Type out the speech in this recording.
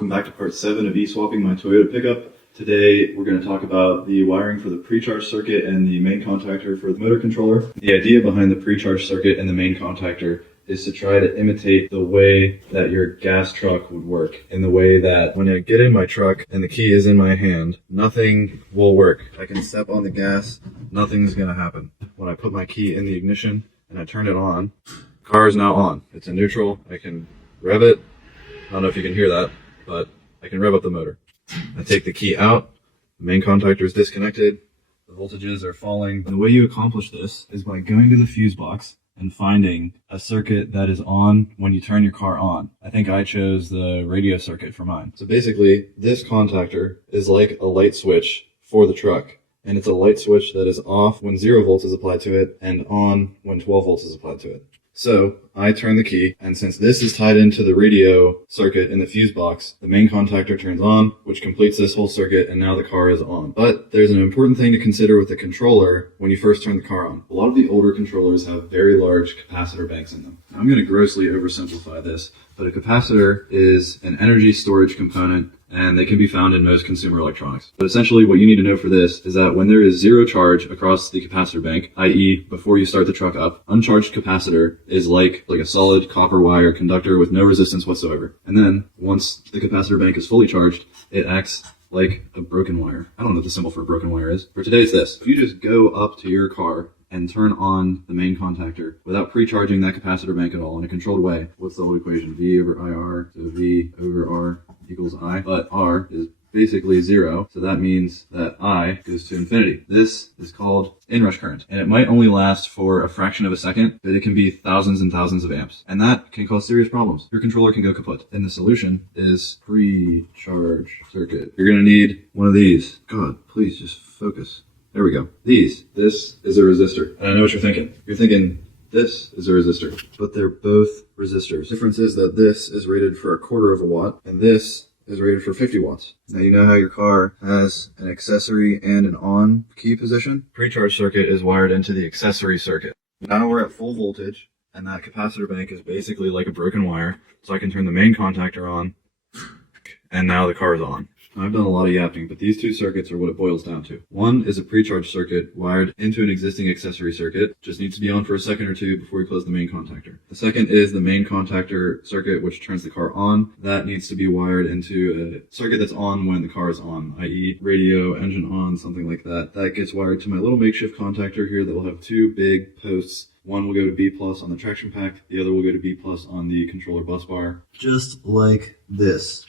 Welcome back to part 7 of e-swapping my Toyota pickup. Today we're going to talk about the wiring for the precharge circuit and the main contactor for the motor controller. The idea behind the precharge circuit and the main contactor is to try to imitate the way that your gas truck would work, in the way that when I get in my truck and the key is in my hand, nothing will work. I can step on the gas, nothing's going to happen. When I put my key in the ignition and I turn it on, the car is now on. It's in neutral. I can rev it. I don't know if you can hear that, but I can rev up the motor. I take the key out, the main contactor is disconnected, the voltages are falling. And the way you accomplish this is by going to the fuse box and finding a circuit that is on when you turn your car on. I think I chose the radio circuit for mine. So basically, this contactor is like a light switch for the truck. And it's a light switch that is off when 0 volts is applied to it and on when 12 volts is applied to it. So I turn the key, and since this is tied into the radio circuit in the fuse box, the main contactor turns on, which completes this whole circuit, and now the car is on. But there's an important thing to consider with the controller when you first turn the car on. A lot of the older controllers have very large capacitor banks in them. I'm going to grossly oversimplify this, but a capacitor is an energy storage component, and they can be found in most consumer electronics. But essentially what you need to know for this is that when there is 0 charge across the capacitor bank, i.e. before you start the truck up, uncharged capacitor is like a solid copper wire conductor with no resistance whatsoever. And then once the capacitor bank is fully charged, it acts like a broken wire. I don't know what the symbol for a broken wire is. For today it's this. If you just go up to your car and turn on the main contactor without pre-charging that capacitor bank at all in a controlled way, what's the whole equation? V over IR, so V over R equals I, but R is basically 0, so that means that I goes to infinity. This is called inrush current, and it might only last for a fraction of a second, but it can be thousands and thousands of amps, and that can cause serious problems. Your controller can go kaput, and the solution is precharge circuit. You're gonna need one of these. God, please just focus. There we go. This is a resistor, and I know what you're thinking. You're thinking, this is a resistor, but they're both resistors. The difference is that this is rated for 1/4 of a watt, and this is rated for 50 watts. Now you know how your car has an accessory and an on key position? Precharge circuit is wired into the accessory circuit. Now we're at full voltage, and that capacitor bank is basically like a broken wire, so I can turn the main contactor on, and now the car is on. I've done a lot of yapping, but these two circuits are what it boils down to. One is a precharge circuit wired into an existing accessory circuit. Just needs to be on for a second or two before we close the main contactor. The second is the main contactor circuit, which turns the car on. That needs to be wired into a circuit that's on when the car is on, i.e. radio, engine on, something like that. That gets wired to my little makeshift contactor here that will have 2 big posts. One will go to B+ on the traction pack, the other will go to B+ on the controller bus bar. Just like this.